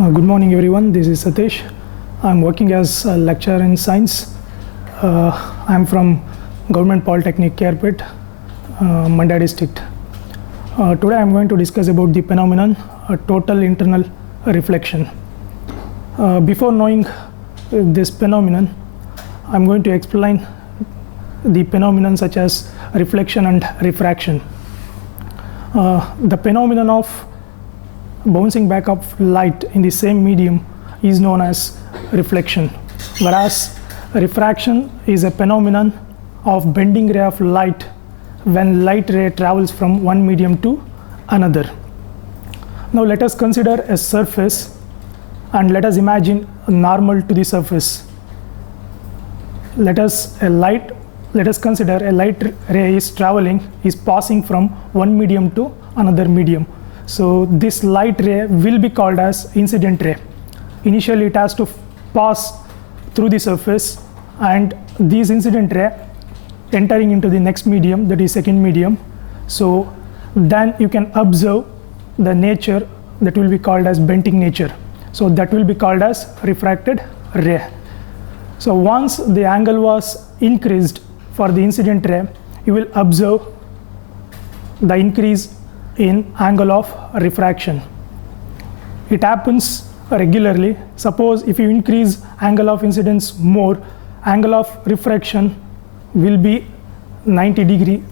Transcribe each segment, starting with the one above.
Good morning everyone, this is Satish. I'm working as a lecturer in science. I'm from Government Polytechnic Carpet, Mandya district. Today I'm going to discuss about the phenomenon total internal reflection. Before knowing this phenomenon, I'm going to explain the phenomenon such as reflection and refraction. The phenomenon of bouncing back of light in the same medium is known as reflection, whereas refraction is a phenomenon of bending ray of light when light ray travels from one medium to another. Now let us consider a surface and let us imagine a normal to the surface. Let us consider a light ray is passing from one medium to another medium. So this light ray will be called as incident ray. Initially it has to pass through the surface, and this incident ray entering into the next medium, that is second medium. So then you can observe the nature that will be called as bending nature. So that will be called as refracted ray. So once the angle was increased for the incident ray, you will observe the increase in angle of refraction. It happens regularly. Suppose if you increase angle of incidence more, angle of refraction will be 90 degree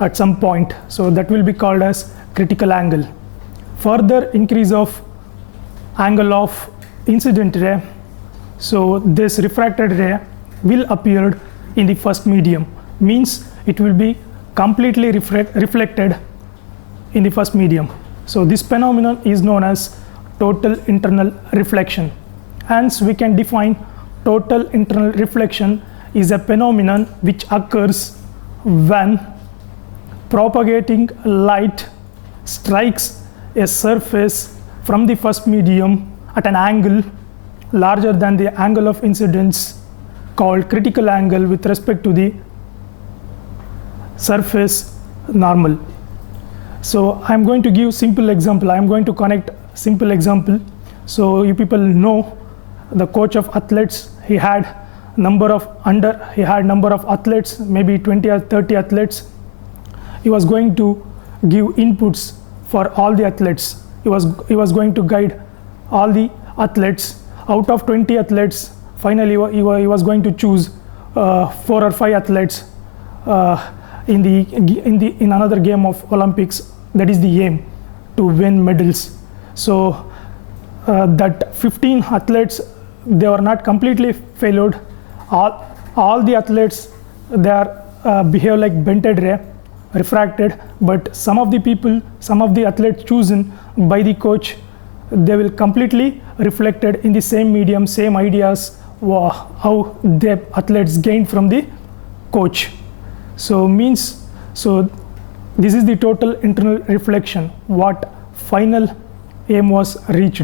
at some point. So that will be called as critical angle. Further increase of angle of incident ray, so this refracted ray will appear in the first medium, means it will be completely reflected in the first medium. So this phenomenon is known as total internal reflection. Hence we can define total internal reflection is a phenomenon which occurs when propagating light strikes a surface from the first medium at an angle larger than the angle of incidence, called critical angle with respect to the surface normal. So I'm going to give simple example. I'm going to connect simple example. So you people know the coach of athletes, he had number of athletes, maybe 20 or 30 athletes. He was going to give inputs for all the athletes. He was going to guide all the athletes. Out of 20 athletes, finally he was going to choose 4 or 5 athletes in another game of Olympics. That is the aim, to win medals. So that 15 athletes, they were not completely failed. All the athletes, they are behave like bented ray, refracted, but some of the athletes chosen by the coach, they will completely reflected in the same medium, same ideas how the athletes gained from the coach. So this is the total internal reflection, what final aim was reached.